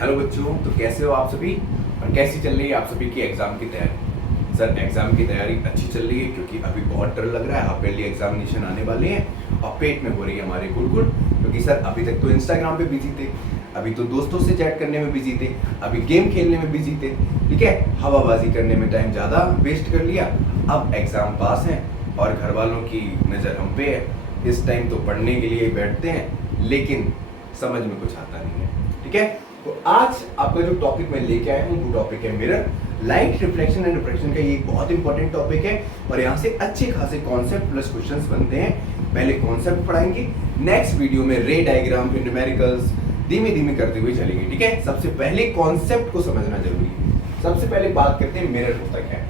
Hello बच्चों, तो कैसे हो आप सभी और कैसी चल रही है आप सभी की एग्जाम की तैयारी। सर एग्जाम की तैयारी अच्छी चल रही है क्योंकि अभी बहुत डर लग रहा है। हाफ ईयरली एग्जामिनेशन आने वाले हैं और पेट में हो रही है हमारे गुड़गुड़, क्योंकि सर अभी तक तो इंस्टाग्राम पे बिजी थे, अभी तो दोस्तों से चैट करने में बिजी थे, अभी गेम खेलने में बिजी थे, ठीक है, हवाबाजी करने में टाइम ज़्यादा वेस्ट कर लिया। अब एग्जाम पास हैं और घर वालों की नज़र हम पे है। इस टाइम तो पढ़ने के लिए बैठते हैं लेकिन समझ में कुछ आता नहीं है, ठीक है। तो आज आपका जो टॉपिक मैं लेके आया हूँ वो टॉपिक है mirror, light reflection and refraction का। ये एक बहुत इंपॉर्टेंट टॉपिक है और यहाँ से अच्छे खासे कॉन्सेप्ट प्लस क्वेश्चंस बनते हैं। पहले कॉन्सेप्ट पढ़ाएंगे, नेक्स्ट वीडियो में रे डायग्राम फिर न्यूमेरिकल्स धीमे धीमे करते हुए चलेंगे, ठीक है। सबसे पहले कॉन्सेप्ट को समझना जरूरी है। सबसे पहले बात करते हैं मिरर होता क्या है।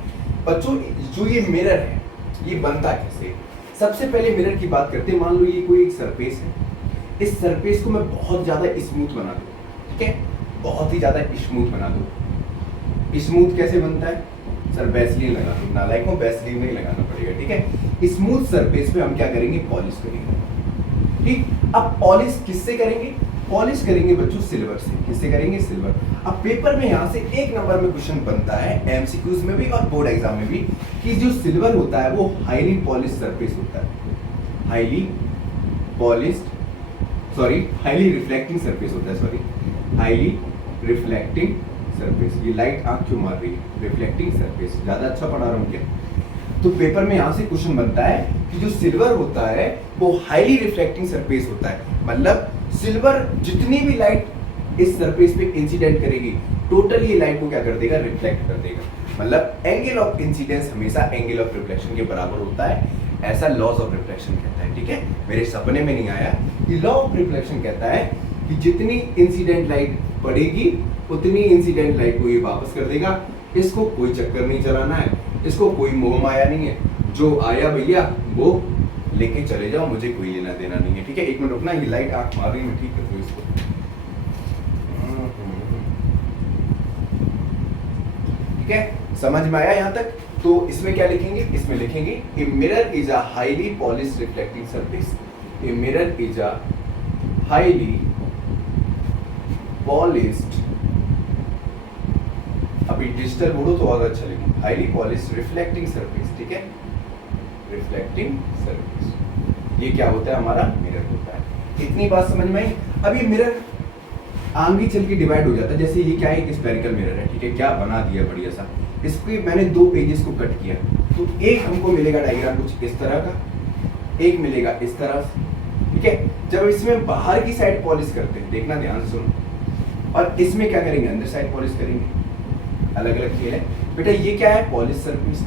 बच्चों जो ये मिरर है ये बनता कैसे। सबसे पहले मिरर की बात करते हैं। मान लो ये कोई एक सरफेस है, इस सरफेस को मैं बहुत ज्यादा स्मूथ बना दूं, ठीक है, बहुत ही ज्यादा स्मूथ बना दूं। स्मूथ कैसे बनता है सर, वैसलीन लगा दूं। नालायकों वैसलीन नहीं लगाना पड़ेगा, ठीक है। स्मूथ सरफेस पे हम क्या करेंगे, पॉलिश करेंगे, ठीक। अब पॉलिश किससे करेंगे, पॉलिश करेंगे बच्चों सिल्वर से। किससे करेंगे, सिल्वर। अब पेपर में यहाँ से एक नंबर में क्वेश्चन बनता है एमसीक्यूज में भी और बोर्ड एग्जाम में भी कि जो सिल्वर होता है वो हाईली पॉलिश सरफेस होता है, highly polished highly reflecting surface होता है, हाईली रिफ्लेक्टिंग सरफेस। ये लाइट आंख क्यों मार रही है, रिफ्लेक्टिंग सरफेस। ज्यादा अच्छा पढ़ा रहा हूँ क्या। तो पेपर में यहाँ से क्वेश्चन बनता है कि जो सिल्वर होता है वो हाईली रिफ्लेक्टिंग सरफेस होता है, मतलब सिल्वर जितनी भी लाइट इस सरफेस पे इंसिडेंट करेगी टोटल ये लाइट को क्या कर देगा, रिफ्लेक्ट कर देगा। मतलब एंगल ऑफ इंसिडेंस हमेशा एंगल ऑफ रिफ्लेक्शन के बराबर होता है, ऐसा लॉज ऑफ रिफ्लेक्शन कहता है, ठीक है। मेरे सपने में नहीं आया। ये लॉ ऑफ रिफ्लेक्शन कहता है कि जितनी इंसिडेंट लाइट पड़ेगी उतनी इंसिडेंट लाइट को ये वापस कर देगा। इसको कोई चक्कर नहीं चलाना है, इसको कोई मोह माया नहीं है, जो आया भैया वो लेके चले जाओ, मुझे कोई लेना देना नहीं है, ठीक है। एक मिनट रुकना, ये लाइट आंख मार रही है, मैं ठीक कर दूं इसको। ठीक है, समझ में आया यहाँ तक। तो इसमें क्या लिखेंगे, इसमें लिखेंगे a mirror is a highly polished reflecting surface. A mirror is a highly polished, अभी डिजिटल बोलो तो और अच्छा लिखो, हाईली पॉलिश्ड रिफ्लेक्टिंग सरफेस, ठीक है, रिफ्लेक्टिंग सरफेस। ये क्या होता है, हमारा मिरर होता है। इतनी बात समझ में आई। अब ये मिरर आगे चल के डिवाइड हो जाता है। जैसे ये क्या है, एक स्फेरिकल मिरर है, ठीक है, क्या बना दिया बढ़िया सा। इसके मैंने दो पेजेस को कट किया तो एक हमको मिलेगा डायग्राम कुछ इस तरह का, एक मिलेगा इस तरह से, ठीक है। जब इसमें बाहर की साइड पॉलिश करते हैं, देखना ध्यान से सुनो, और इसमें क्या करेंगे, अंदर साइड पॉलिश करेंगे। अलग अलग खेल है बेटा। ये क्या है, पॉलिश सरफेस,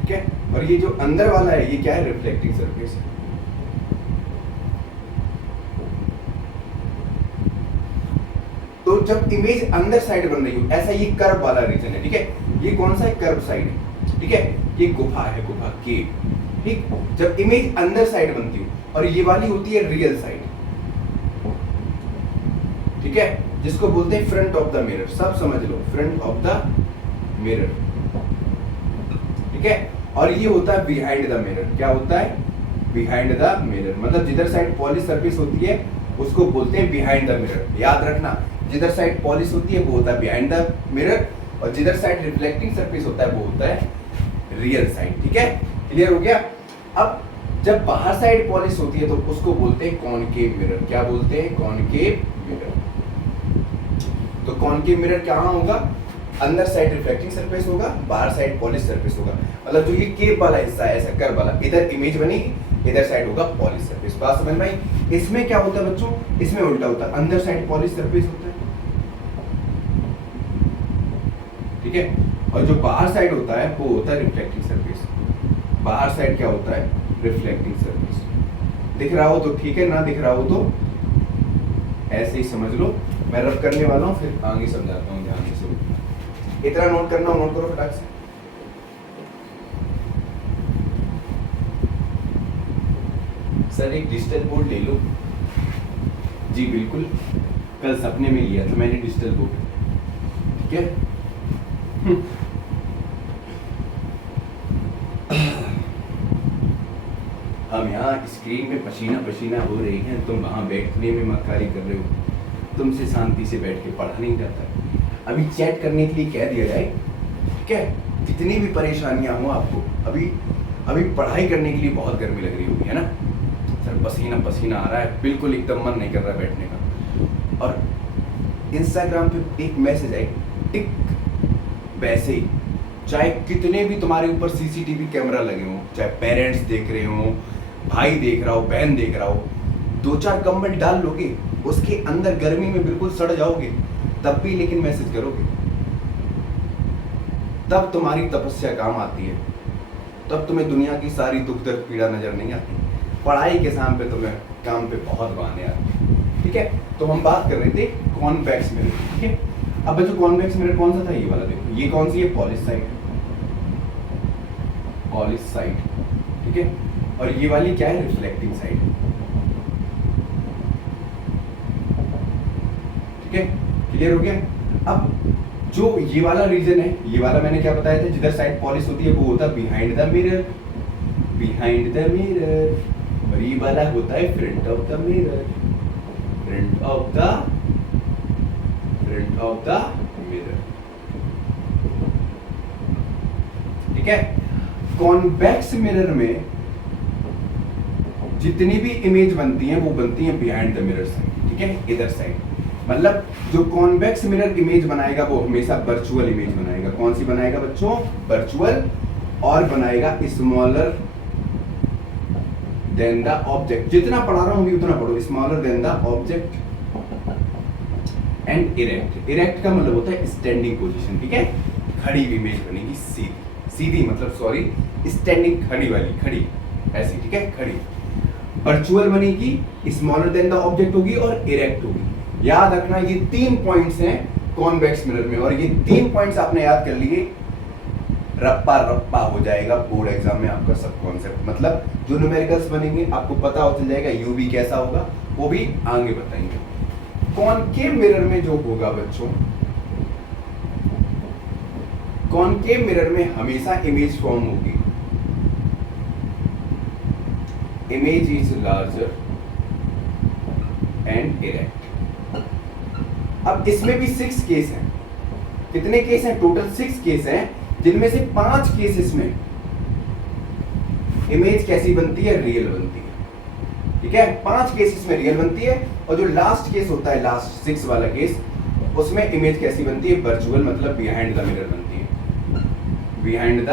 ठीक है। और ये जो अंदर वाला है ये क्या है, रिफ्लेक्टिंग सरफेस है। तो जब इमेज अंदर साइड बन रही हो, ऐसा ये कर्व वाला रीजन है, ठीक है। ये कौन सा है, कर्व साइड है, ठीक है। ये गुफा है, गुफा केव, ठीक। जब इमेज अंदर साइड बनती हो और ये वाली होती है रियल साइड, ठीक है, जिसको बोलते हैं फ्रंट ऑफ द मिरर। सब समझ लो, फ्रंट ऑफ द मिरर, ठीक है। और ये होता है बिहाइंड द मिरर। क्या होता है, बिहाइंड द मिरर, मतलब जिधर साइड पॉलिश सरफेस होती है उसको बोलते हैं बिहाइंड द मिरर। याद रखना, जिधर साइड पॉलिश होती है वो होता है बिहाइंड द मिरर और जिधर साइड रिफ्लेक्टिंग सरफेस होता है वो होता है रियल साइड, ठीक है। क्लियर हो गया। अब जब बाहर साइड पॉलिश होती है तो उसको बोलते हैं कॉनकेव मिरर। क्या बोलते हैं, कॉनकेव मिरर। तो कॉनकेव मिरर कहाँ होगा, अंदर साइड रिफ्लेक्टिंग सरफेस होगा, बाहर साइड पॉलिश सरफेस होगा। मतलब जो ये केव वाला हिस्सा है, ऐसा कर्व वाला, इधर इमेज बनेगी, इधर साइड होगा पॉलिश सरफेस। बात समझ में आई। इसमें क्या होता है बच्चों, इसमें उल्टा होता है, अंदर साइड पॉलिश सरफेस होता है, ठीक है। और जो बाहर साइड होता है वो होता है रिफ्लेक्टिंग सरफेस। बाहर साइड क्या होता है, रिफ्लेक्टिंग सरफेस। दिख रहा हो तो ठीक है, ना दिख रहा हो तो ऐसे ही समझ लो। मैं रब करने वाला हूँ, फिर आगे समझाता हूँ, ध्यान से सुनो। इतना नोट करना हो नोट करो फटाक से। सर एक डिजिटल बोर्ड ले लो। जी बिल्कुल, कल सपने में लिया था मैंने डिजिटल बोर्ड, ठीक है। हम यहाँ स्क्रीन पे पसीना पसीना हो रही हैं, तुम वहाँ बैठने में मक्कारी कर रहे हो, तुमसे शांति से बैठ के पढ़ा नहीं जाता। अभी चैट करने के लिए कह दिया जाए, ठीक है, जितनी भी परेशानियाँ हो आपको, अभी पढ़ाई करने के लिए बहुत गर्मी लग रही होगी, है ना सर, पसीना पसीना आ रहा है, बिल्कुल एकदम मन नहीं कर रहा बैठने का, और इंस्टाग्राम पे एक मैसेज आए टिक, वैसे ही चाहे कितने भी तुम्हारे ऊपर सीसीटीवी कैमरा लगे हों, चाहे पेरेंट्स देख रहे हो, भाई देख रहा हो, बहन देख रहा हो, 2-4 कंबल डाल लोगे, उसके अंदर गर्मी में बिल्कुल सड़ जाओगे, तब भी लेकिन मैसेज करोगे, तब तुम्हारी तपस्या काम आती है, तब तुम्हें दुनिया की सारी दुख दर्द पीड़ा नजर नहीं आती। पढ़ाई के साम पे तुम्हें काम पे बहुत बहाने आते हैं, ठीक है। तो हम बात कर रहे थे कॉन्वेक्स मिरर, ठीक है। अब बच्चों कॉन्वेक्स मिरर कौन सा था, ये वाला देखो, ये कौन सी है, पॉलिश साइड, पॉलिश साइड, ठीक है, और ये वाली क्या है, रिफ्लेक्टिंग साइड, ठीक है, क्लियर हो गया। अब जो ये वाला रीजन है, ये वाला मैंने क्या बताया था, जिधर साइड पॉलिश होती है वो होता है behind the mirror, behind the mirror, और ये वाला होता है front of the mirror, front of the mirror, ठीक है। कॉन्वेक्स मिरर में जितनी भी इमेज बनती हैं वो बनती हैं बिहाइंड द मिरर साइड, ठीक है, इधर साइड। मतलब जो कॉन्वेक्स मिरर इमेज बनाएगा वो हमेशा वर्चुअल इमेज बनाएगा। कौन सी बनाएगा बच्चों, वर्चुअल, और बनाएगा स्मॉलर देन द ऑब्जेक्ट। जितना पढ़ा रहा हूं उतना पढ़ो, smaller than the object and erect. Erect का मतलब होता है स्टैंडिंग पोजीशन, ठीक है, खड़ी इमेज बनेगी, सीधी, सीधी मतलब सॉरी स्टैंडिंग, खड़ी वाली, खड़ी ऐसी, ठीक है, खड़ी। वर्चुअल बनेगी, स्मॉलर देन द ऑब्जेक्ट होगी और इरेक्ट होगी। याद रखना ये 3 पॉइंट्स हैं कॉन्वेक्स मिरर में, और ये 3 पॉइंट्स आपने याद कर लिए, रप्पा रप्पा हो जाएगा बोर्ड एग्जाम में आपका सब कॉन्सेप्ट। मतलब जो न्यूमेरिकल्स बनेंगे आपको पता हो चल जाएगा, यू भी कैसा होगा वो भी आगे बताएंगे। कॉनकेव मिरर में जो होगा बच्चों, कॉनकेव मिरर में हमेशा इमेज फॉर्म होगी, image is larger and erect. अब इसमें भी 6 केस हैं। कितने केस हैं, टोटल 6 केस हैं, जिनमें से 5 केसेस में इमेज कैसी बनती है, रियल बनती है, ठीक है। 5 केसेस में रियल बनती है, और जो लास्ट केस होता है, लास्ट 6 वाला केस, उसमें इमेज कैसी बनती है, वर्चुअल, मतलब बिहाइंड द मिरर बनती है, बिहाइंड द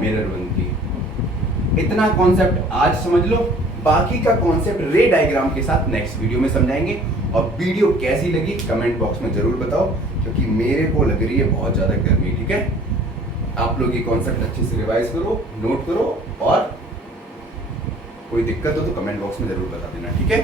मिरर बनती है। इतना कॉन्सेप्ट आज समझ लो, बाकी का कॉन्सेप्ट रे डायग्राम के साथ नेक्स्ट वीडियो में समझाएंगे। और वीडियो कैसी लगी कमेंट बॉक्स में जरूर बताओ, क्योंकि मेरे को लग रही है बहुत ज्यादा गर्मी, ठीक है। आप लोग ये कॉन्सेप्ट अच्छे से रिवाइज करो, नोट करो, और कोई दिक्कत हो तो कमेंट बॉक्स में जरूर बता देना, ठीक है।